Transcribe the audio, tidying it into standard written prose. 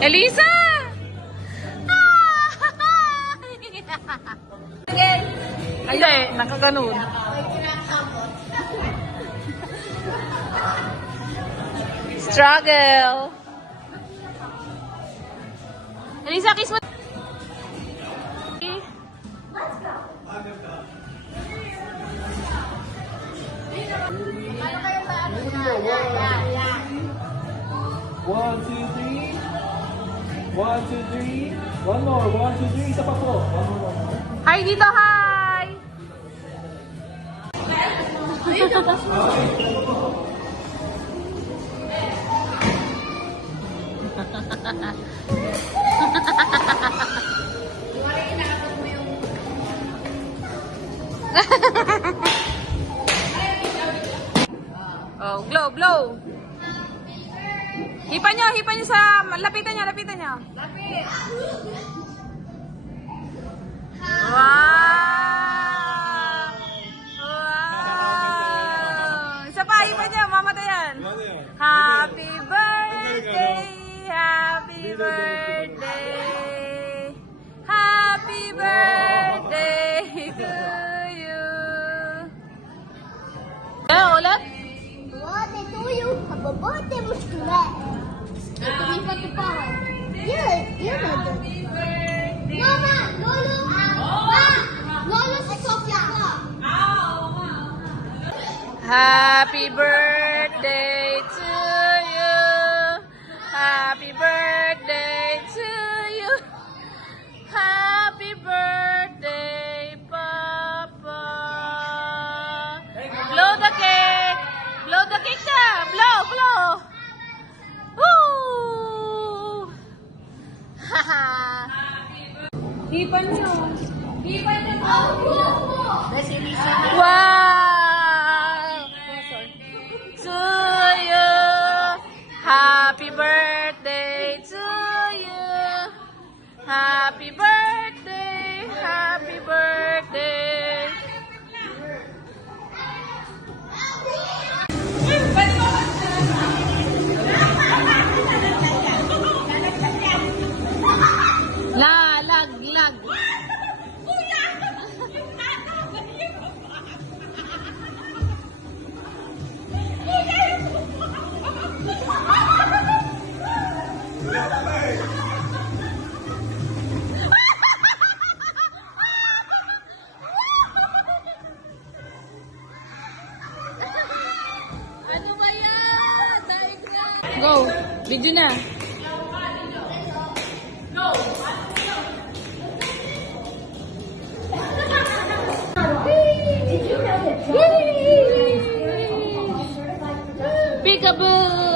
Elisa! Hindi, nakaganon. Struggle. Elisa, kiss mo. One, two, three. One, two, three. One more. One, two, three. Isa pa po. One more. Hi dito, hi! Oh, blow. Hipan nyo sa, lapitan nyo. Lapit. Wow! Isa pa, hipan nyo, mamatayan. Happy birthday to you. Ulit? Birthday to you. Happy birthday, Muskule. Tumipat ko pa. Yun na doon. Mama, Lolo. Lolo si Sofia. Happy birthday to you. Happy birthday to you. Happy birthday, Papa. Blow the cake. Blow the cake na. Blow. Woo! Haha. Hipan nyo. Wow! To you. Happy birthday to you. Happy birthday. Lag. Ano ba yan? Daig na. Go. Video na. Peekaboo!